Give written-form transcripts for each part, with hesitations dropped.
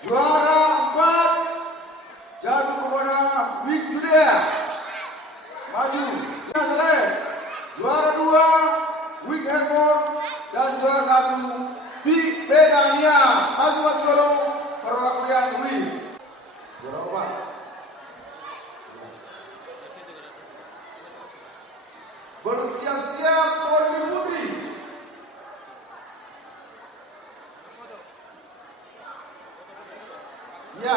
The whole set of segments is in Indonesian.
Juara 4 jatuh kepada Wik Judea. Maju. Juara 2 Wik Hermon dan juara 1 Big Bedania. Maju dulu perwakilan Wik. Juara 4. Bersiap-siap Polri Putri. Ya,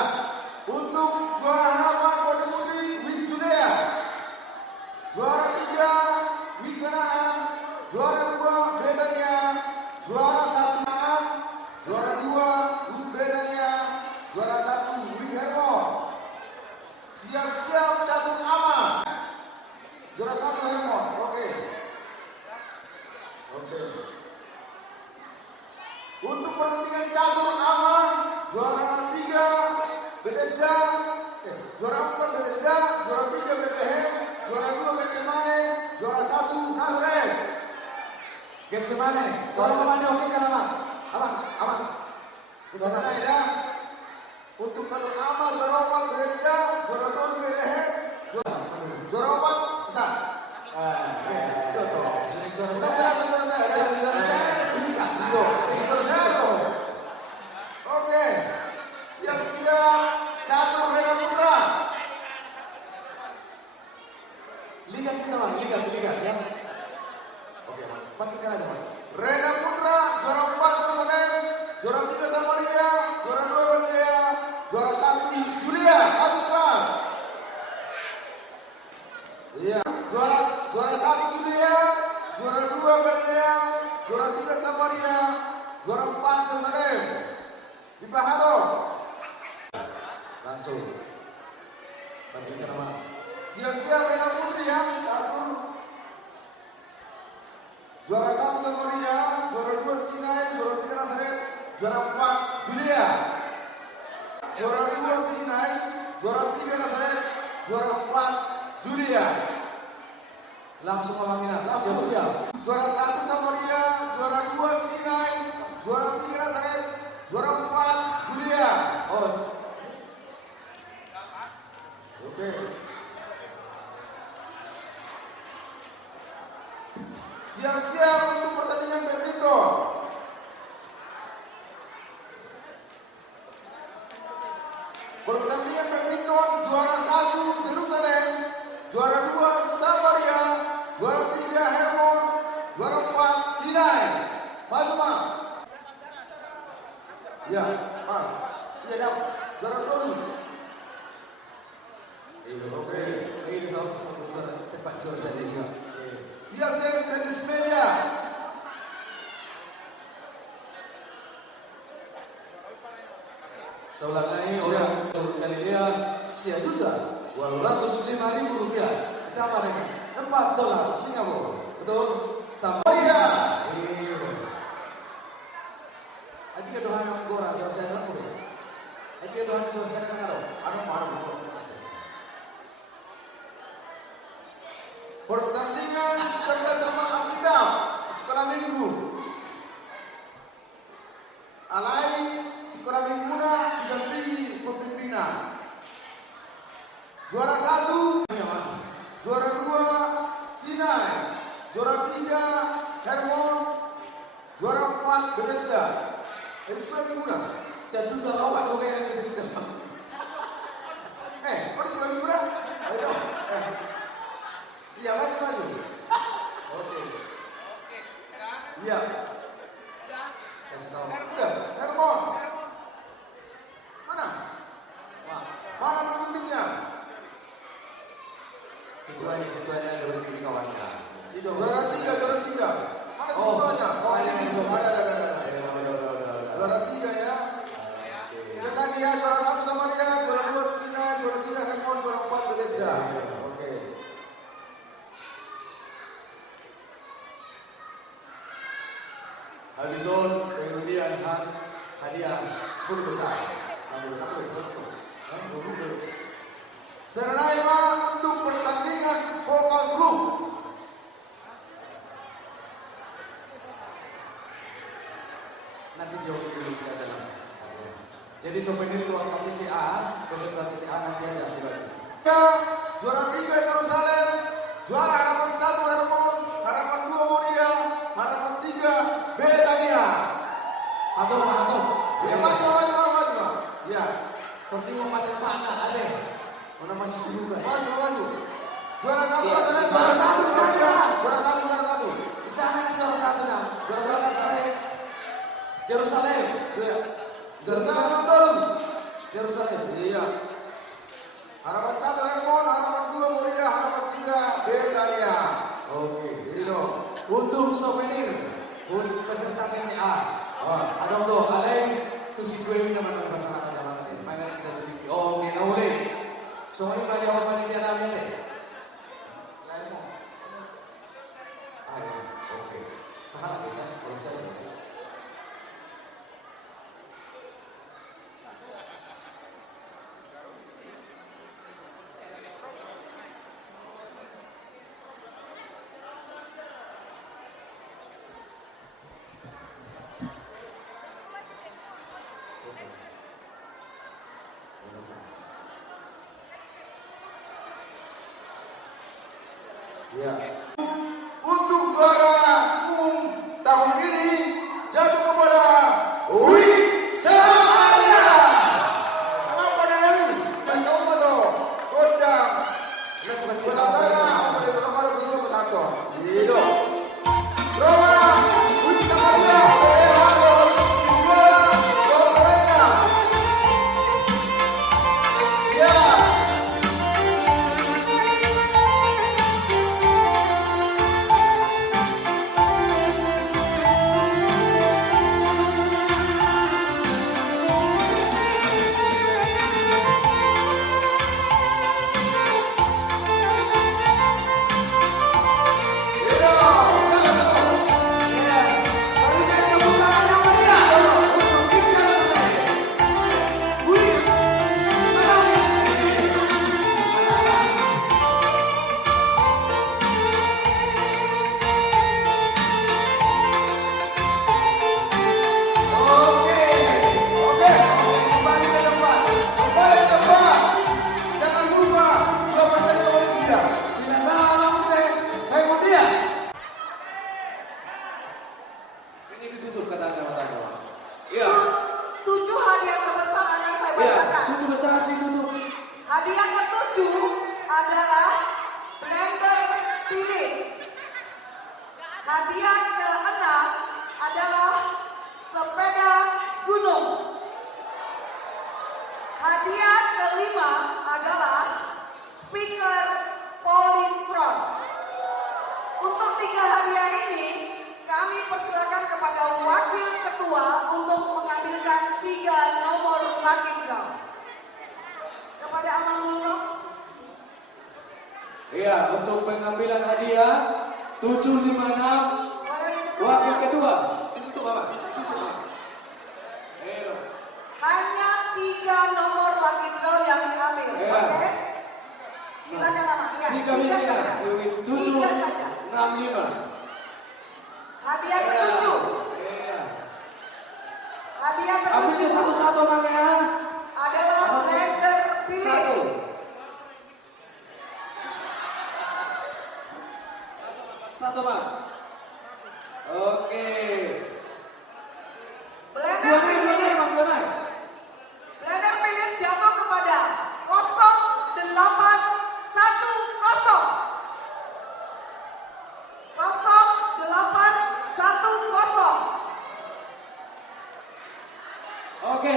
untuk juara harapan Polri Putri Wik Judea. Juara 3 Wik Kanaan, juara 2 Bedania, juara 1 Kanaan, juara 2 Wik Bedania, juara 1 Wik Hermon. Siap-siap catur aman. Juara 1 Hermon. Oke. Untuk pertandingan catur aman, juara 3 Bethesda, juara 4 Bethesda, juara 3 BPH, juara 2 Getsemane, juara 1 Nazareth. Getsemane, soalnya kemana oke kan aman. Sana ya. Untuk catur aman, juara 4 Bethesda, juara 2 BPH, juara 4 bisa. Oke, siap-siap catur Rena Putra. Lihat ya. Oke, pakai aja, Pak. Rena Putra juara 4 Jerusalem, juara 3 Samaria, juara 2 Galilea, juara 1 Julia Putra. Iya, juara 1 Julia, juara 2 Galilea, juara 3 Samaria, juara 4 Jerusalem. Di Paharo. Langsung. Pakai nama. Siap-siap Rena Putri ya, catur. Juara 1 Samaria, juara 2 Sinai, juara 3 Nazareth, juara 4 Julia. Juara 2 Sinai, juara 3 Nazareth, juara 4 Julia. Langsung ngomongin Langsung siap. Juara 1 Samaria, juara 2 Sinai, juara 3 Nazareth, juara 4 Julia. Oh. Oke. Siap-siap untuk pertandingan badminton. Pertandingan badminton juara 1 Jerusalem, juara 2 Samaria, juara 3 Hermon, juara 4 Sinai. Maju, Mas. Ya, Mas. Iya, dap. Juara 2 dulu. Oke. Ini sama tempat juara saya juga. Siap-siap tenis meja. Seulangnya orang Galilea sia juta 205.000 rupiah. Ditambah dengan $4 Singapura. Betul? Tambah. Oh iya. Adik doa yang gora jauh saya laku ya. Adik doa yang jauh saya kenal. Anu. Pertandingan cerdas cermat Alkitab sekolah minggu. Alai sekolah minggunya didampingi pemimpinan. Juara 1 juara 2 Sinai, juara 3 Hermon, juara 4 Bethesda. Ini sekolah minggunya. Jadu jalawan oke yang kita sedang. Kau di sekolah minggunya? Ayo. Iya, maju. Oke. Iya. Kasih tahu. Udah, Hermon. Mana? Mana pemimpinnya? Situ aja ada berdiri kawannya. Juara 3. Mana situanya? Ada. Juara 3 ya. Sekali lagi ya, juara 1 Samaria, juara 2 Sinai, juara 3 Hermon, juara 4 Bethesda. Oke. Habison pengundian hadiah 10 besar. Seraya untuk pertandingan vokal grup. Nanti jauh dulu kita jalan. Jadi souvenir tuan CCA, peserta CCA nanti aja dibagi. Juara 3 Yerusalem, juara harapan 1 Hermon, harapan 2 Moria, harapan 3 Betania. Atau. Ya, maju. Ya, Tertinggal pada mana ada? Mana masih subuh? maju. Juara 1 adalah Juara satu di sana. Juara 1. Di sana kita juara 1 nah. Juara Yerusalem. Ya. Juara 1 betul. Yerusalem. Iya. Harapan 1 Hermon, harapan 2 Moria, harapan 3 Betania. Oke. Itu. Untuk souvenir khusus peserta CCA. Ada untuk kalian tu si gue punya mana pasangan ada mana ni. Mana kita tu. Oke, nah boleh. Soalnya pada orang panitia namanya ni. Lain mo. Ayo, oke. Sahaja kan, boleh saja. Ya. Untuk juara umum tahun ini jatuh kepada Wissalia. Kenapa dari? Dan kamu betul. Kodam. Belatara apa di nomor kedua bersatu. Itu. Roma Wissalia. Ya. Hadiah ketujuh adalah blender Philips. Hadiah keenam adalah sepeda gunung. Hadiah kelima adalah speaker Polytron. Untuk 3 hadiah ini, kami persilakan kepada wakil ketua untuk mengambilkan 3 nomor lucky draw. Kepada Abang Lulu. Iya, untuk pengambilan hadiah 756 wakil ketua. Ditutup apa? Hanya 3 nomor lucky draw yang diambil. Iya. Oke? Silakan Mama. Ya, 3 saja. 3 saja. 65. Hadiah ketujuh. Iya. Hadiah Ambilnya ketujuh satu-satu Bang ya. adalah blender Philips. Satu. Satu Bang. Oke. Blender Dua naik Philips. Bang, dua naik. Blender Philips jatuh kepada 0810. 0810. Oke.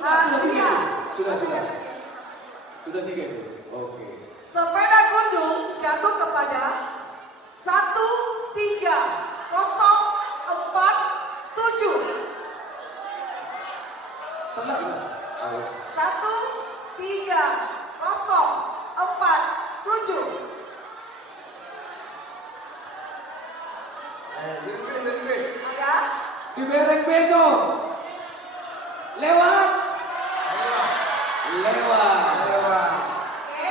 Hadiah. Sudah. Sudah 3 itu. Oke. Sepeda gunung jatuh kepada 13047. Telat. 13047. Birin. Ada? Di bereng beto. Lewat. Oke.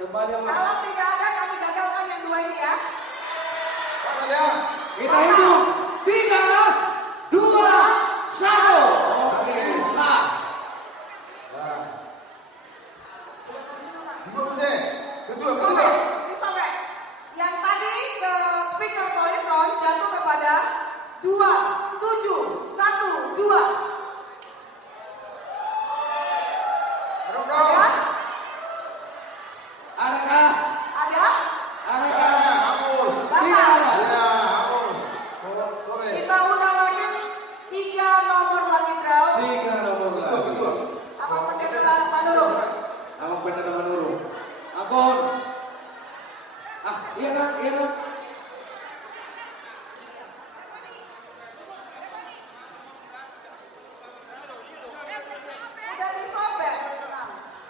Kembali yang Kalau tidak ada, kami gagalkan yang 2 ini ya. kita hitung 3, 2, 1.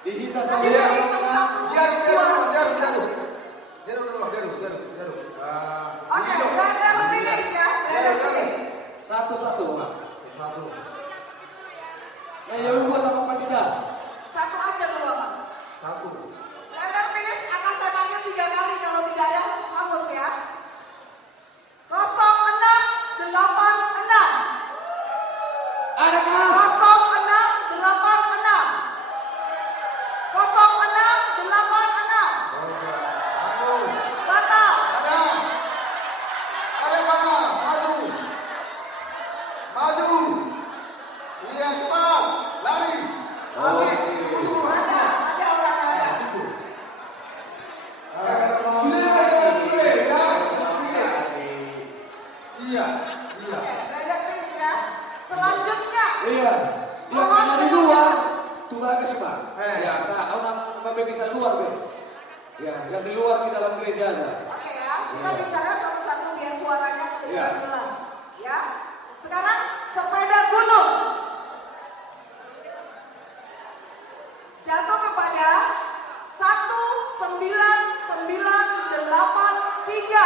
Dihitas Ayo, saja. hitung satu, Jarum dua, dulu, tiga. jarum. Oke, Gandar Village ya, Gandar Village. Satu-satu, Pak. Satu. Yang buat apa tidak? Satu aja dulu, Bang. Satu. Gandar Village akan saya panggil 3 kali, kalau tidak ada, hangus ya. 0686. Adakah? 0686. 0686. Bagus. Batal. Ada mana? Maju. Iya, cepat. Lari. Oke. Tunggu. Ada orang ada. Sudah ya? Iya. Oke, Gandar Village ya. Selanjutnya. Iya. Yang Mohon ada di dengan luar, tenang. coba ke sini. Ya, saya orang bisa luar, Be. Ya, yang di luar di dalam gereja ada. Oke ya, kita bicara satu-satu biar suaranya kedengaran Iya. jelas. Ya. Sekarang sepeda gunung. Jatuh kepada 19983.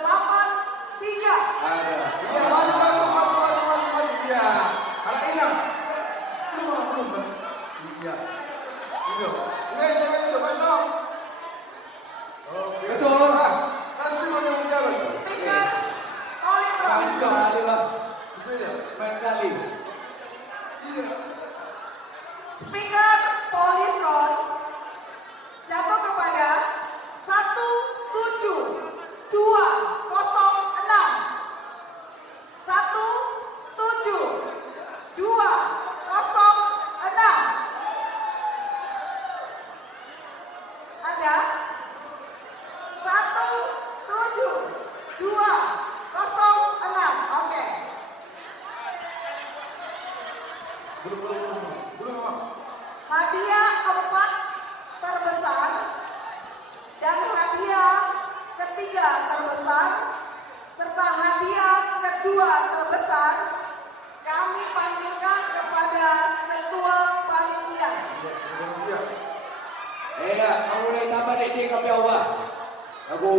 19983. Ada. Iya, maju. Iya. Kalau hilang. Belum. Iya. Itu. Jangan itu, Mas Nom. Oke. Betul. Kalau itu yang menjawab. Speaker Main Olitron. kali, Bang. Sepeda. Main kali. Iya. Speaker Polytron jatuh kepada 17206. 17206. Ada 17206. Oke. Belum, Mama. Hadiah 4 terbesar dan hadiah ketiga terbesar serta hadiah kedua terbesar kami panggilkan kepada ketua panitia. Iya. Iya, kamu mulai tambah dek kami awak. Aku.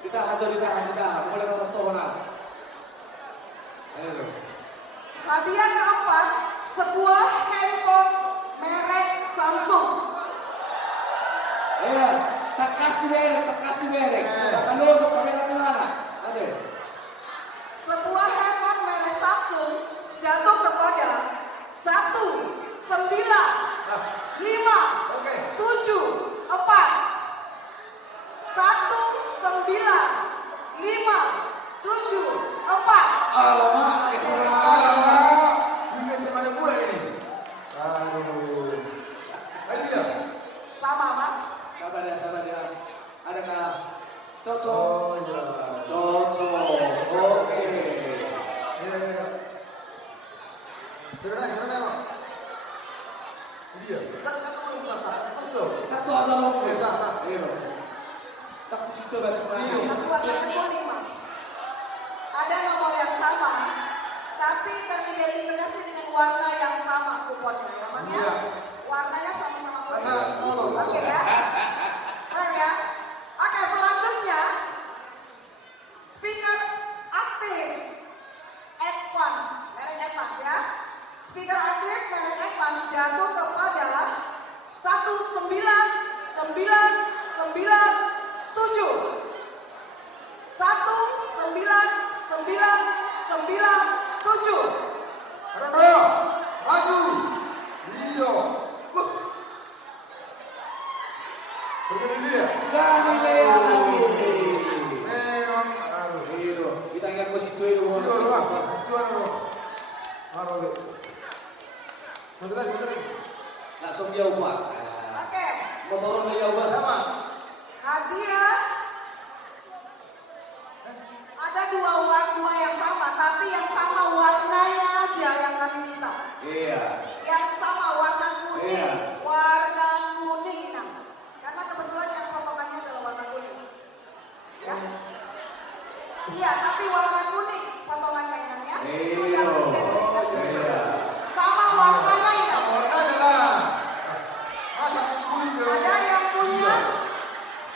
Ditahan. Mulai orang tua. Ayo. Hadiah keempat, sebuah handphone merek Samsung. Iya, tekas di berek. Kalau untuk kamera mana? Ada. Sebuah handphone merek Samsung jatuh kepada 19574. 19574. Alamak, Alamak. Juga semuanya pula ini. Aduh. Ayo dia. Sama, Mak. Sabar ya. Adakah cocok? Oh, iya. Cocok. Oke. Iya. Sudah, Mak. Dia. Satu belum satu. Betul. Satu aja loh. Iya, sah. Iya. Tak di situ bahasa Iya. Tapi warnanya kuning, Mak. Ada nomor yang sama, tapi teridentifikasi dengan warna yang sama kuponnya. Namanya Iya. warnanya sama-sama kuning. Asal motor. Oke ya. Keren ya. Oke, selanjutnya speaker aktif advance, merek advance ya. Speaker aktif merek advance jatuh kepada 19997. 19997. Ada bro. Maju. Iya. Pergi dia. Galilea lagi. Memang. Aduh. Iya. Kita ingat ke situ itu. Itu doang. Tujuan bro. Aduh. Satu lagi. Langsung jauh Pak. Oke, Motor udah jauh Pak. Apa? hadiah ada dua yang sama, tapi yang sama warnanya aja yang kami minta. Iya. Yang sama warna kuning, Iya. warna kuning ini. Karena kebetulan yang potongannya adalah warna kuning. Ya. Iya, tapi warna kuning potongan mainannya. Itu Iya. yang identifikasi. Iya. Sama warnanya ya. Warnanya lah. Masa kuning ke? Ada yang punya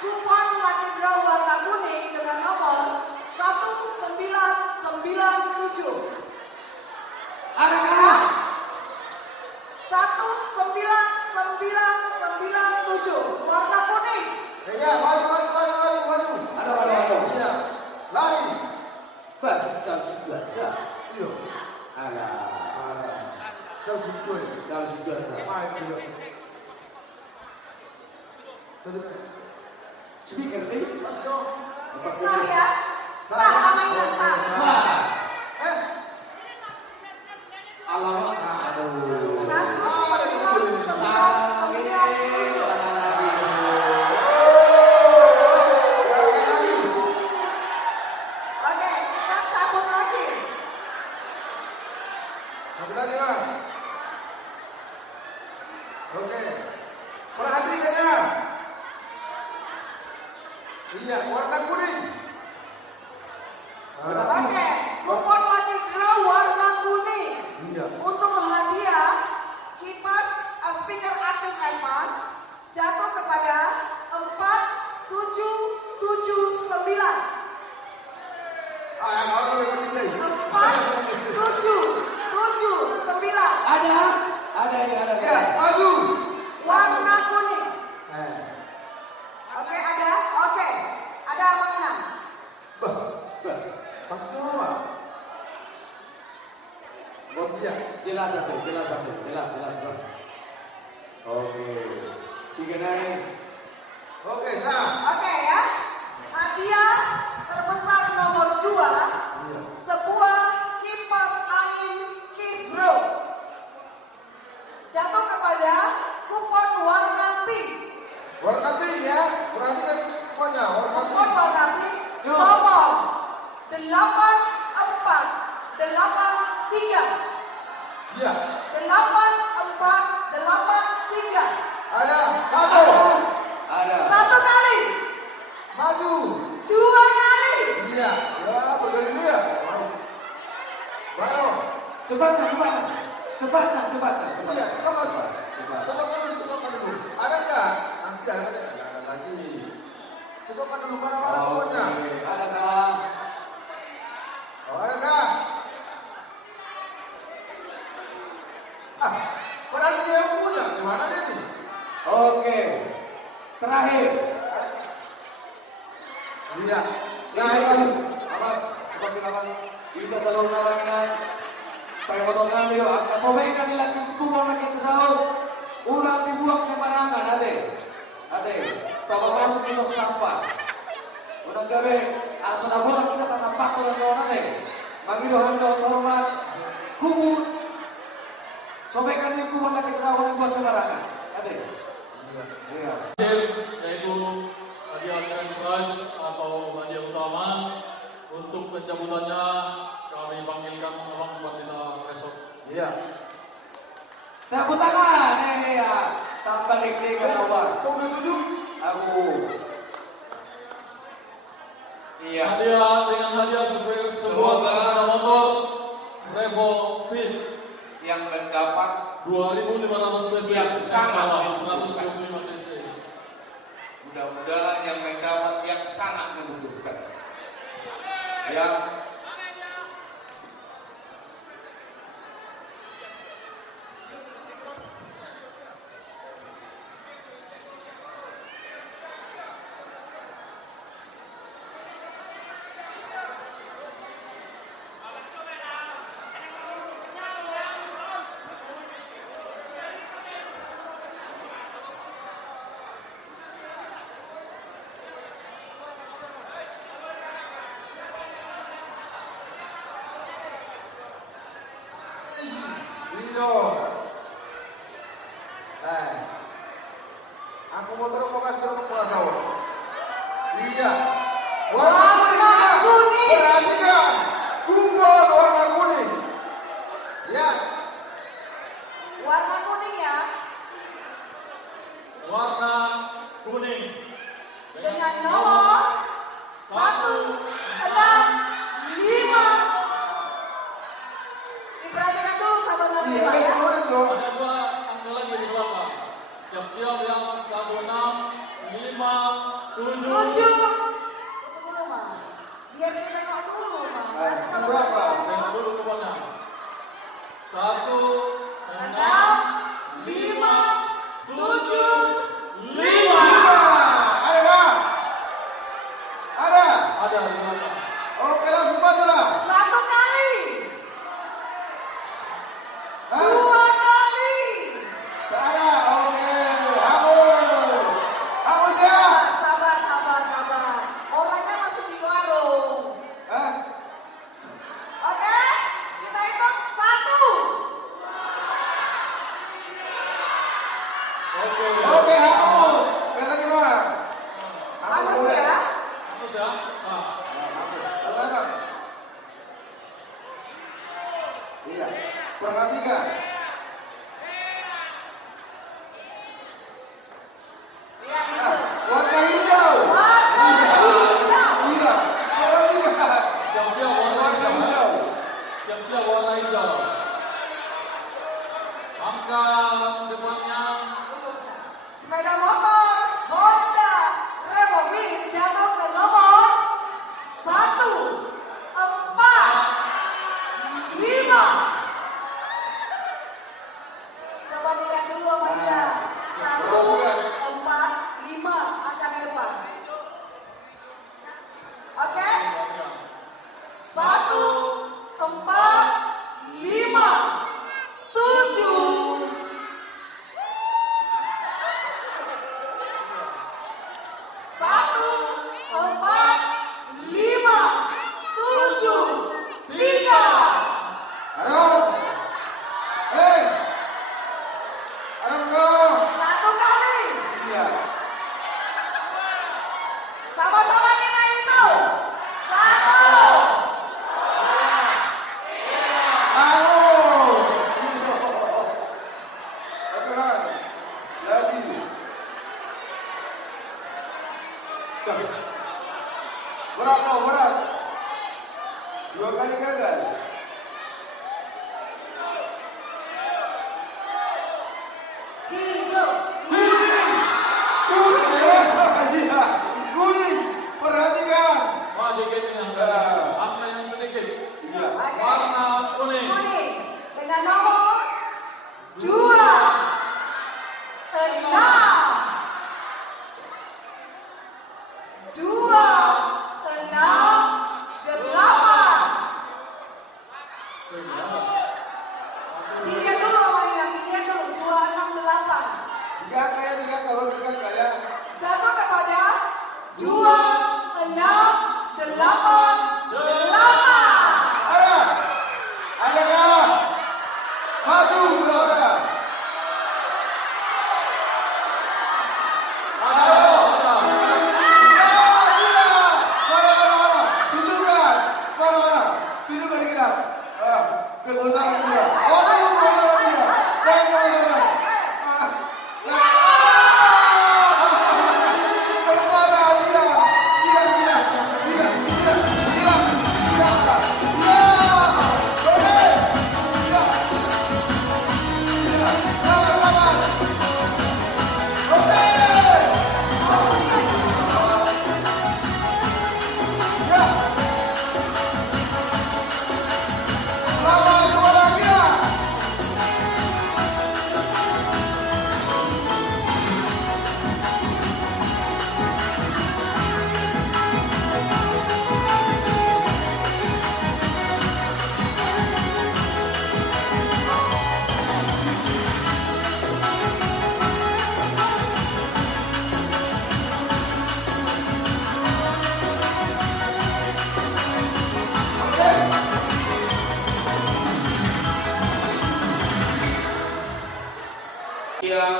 kupon lucky draw warna kuning dengan nomor 1997. Adakah? 19997 warna kuning. Ya, maju. Ada. Iya. Lari. Bas, sudah ada. Iya. Ada. Chelsea Joy. Kalau sudah ada. Main juga. Satu. Speaker ini. Pas dong. Sah ya? Sah mainan sah. Sah. Eh. Alamat. Aduh. 19997. Oke, kita cabut lagi. Satu lagi, Bang. Oke. Perhatikan ya. Iya, warna kuning. Oke, kupon lucky draw warna kuning. Iya. Untuk hadiah kipas speaker aktif advance jatuh kepada 4779. Yang awal yang penting. 4779 Ada ini ada. Ya, maju. warna kuning. Eh, Oke, ada? Oke. Ada mainan. bah, pas semua. Iya. Jelas Bang. Oke. Tiga naik. Oke, sah. Oke ya. Hadiah terbesar nomor 2, Iya. sebuah kipas angin Kisbro. Jatuh kepada kupon warna pink. Warna pink ya. Perhatikan pokoknya warna Kupon pink. warna pink nomor 8483. Iya. 8483. Ada satu. Ada. Satu kali, Maju. 2 kali. Iya. Ya, bergani dulu ya. Baru. Cepat. Iya, coba. Cepat. Cocokkan dulu. Ada nggak? Nanti ada lagi. Cocokkan dulu mana pokoknya. Ada Kang. Oh, ada nggak? Padahal dia yang punya. Gimana dia nih? Oke. Terakhir. Iya. Nah, seperti kapan kita selalu namanya pemotongan kami doa angka sobekkan di lagi kupon lagi terlalu ulang dibuang sembarangan ade bapak masuk untuk sampah udah gawe atau nabuang kita pas sampah tuh dan lawan ade bagi doa hormat kupon sobekkan di kupon lagi terlalu dibuang sembarangan ade iya yaitu hadiah grand prize atau hadiah utama. Untuk pencabutannya kami panggilkan Abang Pandita Resort. Iya. tepuk tangan ya tambah dikit ke kawan Tunggu tujuh. aku iya Dengan hadiah sebuah sepeda motor Revo Fit yang mendapat 2.500 cc Yang sangat 125 cc. mudah-mudahan yang mendapat yang sangat membutuhkan yang Lido. Aku mau terus ke Mas terus ke sawah. Iya. Warna kuning. Warna kuning. Perhatikan. Kupon warna kuning. Ya. Warna kuning ya. Warna kuning Dengan nomor 1697. Tunggu dulu, Mas. Biar kita tengok dulu, Mas. Nanti kalau Berapa? Tengok dulu kepada 1, 6, 6, 5, 7, 5. Ada nggak? Ada. Ada di belakang. Oke lah, sempat sudah. 1 kali. Hah? 2 kali. Tak ada. Oke. Hapus. Hapus ya. Sabar. Orangnya masih di warung. Hah? Oke? Kita hitung 1. Oke. Oke, hapus. Sekali lagi, Bang. Bagus boleh. ya. Bagus ya. Nah. Salah, Bang. Iya. Perhatikan. Iya, Ah, itu. warna hijau. Warna hijau. Iya. Perhatikan. Siap-siap warna Warna hijau. hijau. Siap-siap warna hijau. Angka depannya Sepeda motor Honda Revolve jatuh ke nomor 1, 4, 5. Coba dilihat dulu sama dia. 1, 4, 5 angka di depan. Oke? 1, 4, 5, 7. 1, 4, 5, 7, 3. Halo. Hei. Halo, dong. 1 kali. Iya. Sama-sama kita hitung. 1. Hapus. Oke, Bang. Lagi. Berat dong, berat. 2 kali gagal. Hijau. Kuning. Iya. Kuning. Perhatikan. wah dikit ini angka. Angka yang sedikit. Iya. Oke. Warna kuning. Kuning. Dengan nomor 2, 6. 2, 6, 8. Dilihat dulu sama dia, dilihat dulu. 2, 6, 8. 3 angka ya, 3 angka, baru 3 angka ya. Jatuh kepada 2, 6, 8, 8. Ada? Adakah? Maju, saudara. Ada. Yang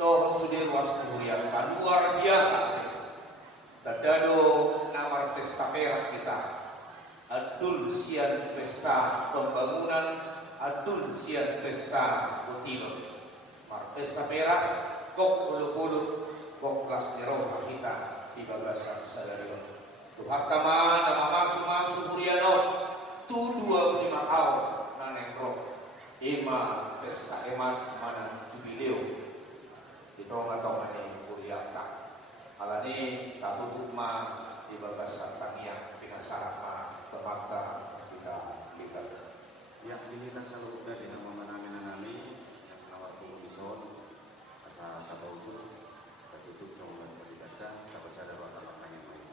toh sudah luas yang luar biasa. Terdado nama pesta perak kita. Adul sian pesta pembangunan, adul sian pesta utilo. Pesta perak kok ulu-ulu kok kelas neroha kita 13 sadarion. Tuhan taman nama masuk-masuk Huriano tu 25 tahun naneng roh. Ema pesta emas mana jubileo di tonga-tonga ni Kuriata. Alani tatutuk ma di bagasan tangiang pinasarama temata kita lihat. Ya, ini kita selalu di halaman nami yang nawar pengurison asal tabauju tertutup sama beribadah tak sadar waktu yang lain.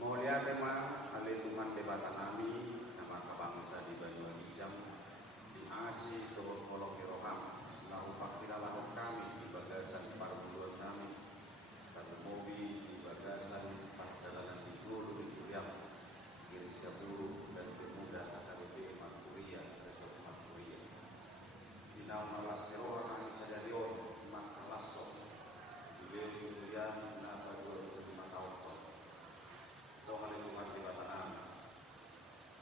Mulia tema alilungan debatan nami nama bangsa di Banyuwangi Hijam di Asi Tohon Kolong Roham lahu pakiralah kami di bagasan parbulan nami dan mobil di bagasan perjalanan di Gulu di Kuriam Gereja Buru dan Pemuda AKBP Manturia Resort Manturia di nama Las Meroa Sadarion Makalaso di Kuriam Napa 25 tahun Tuhan lingkungan di Batanam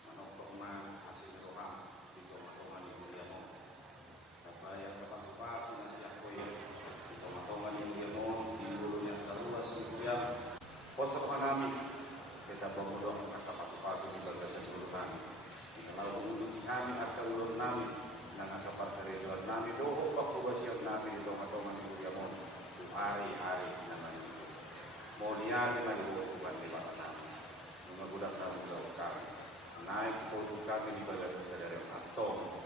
Manok-Tokman hasil roham di Tomat-Toman di Kuriamo Tabayang kepas-pas nasi akoy di Tomat-Toman di Kuriamo di Bulunya Taluas di Kuriam Posok Manami Seta pemudong kata pasu-pasu di bagasan ulur nami di kalau uduk kami akan ulur nami nang akan partarejuan nami doho waktu basiang nami di Tomat-Toman di Kuriamo hari-hari namanya Mulia lima di hubungan di Batanam menggunakan tahun kami naik pojok kami di bagasan sadari atau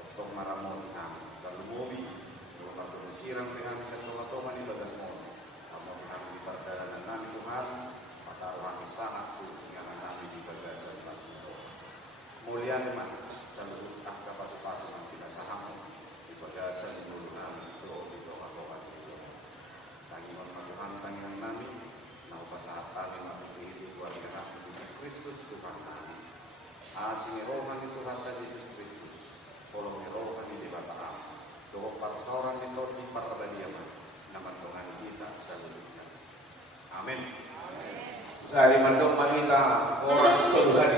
potong maramon kami kalau mobi kalau sirang dengan satu-satu di bagas mobi kamu kami di perjalanan nami Tuhan maka kami sangat yang nami di bagasan pasmo mulia teman seluruh tahta pasu-pasu yang tidak saham di bagasan dulu nami doa di doa-doa tangiman Tuhan tangiman nami mau pasahat kami mati di keluarga Yesus Kristus Tuhan kami. Asini rohani Tuhan Yesus Kristus. Kolong rohani di Batanam. Doa parsoran itu di parabadiaman. Nama Tuhan kita seluruhnya. Amin. Sari mandong mahita oras Tuhan.